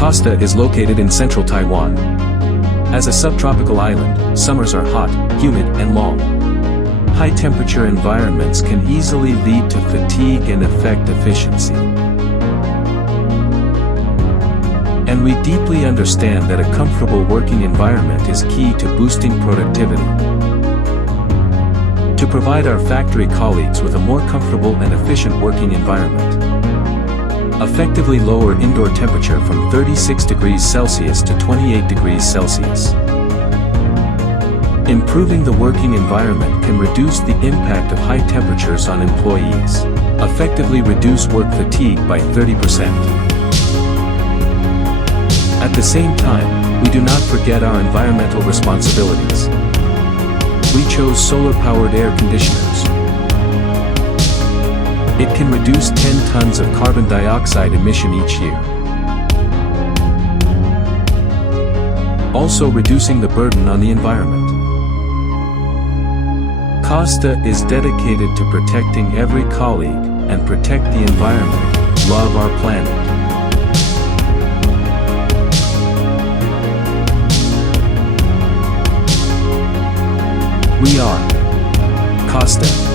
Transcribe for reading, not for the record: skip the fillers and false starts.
Cosda is located in central Taiwan. As a subtropical island, summers are hot, humid, and long. High-temperature environments can easily lead to fatigue and affect efficiency. And we deeply understand that a comfortable working environment is key to boosting productivity. To provide our factory colleagues with a more comfortable and efficient working environment, effectively lower indoor temperature from 36 degrees Celsius to 28 degrees Celsius. Improving the working environment can reduce the impact of high temperatures on employees, effectively reduce work fatigue by 30%. At the same time, we do not forget our environmental responsibilities. We chose solar-powered air conditioners. It can reduce 10 tons of carbon dioxide emission each year, also reducing the burden on the environment. Cosda is dedicated to protecting every colleague and protect the environment, love our planet. We are Cosda.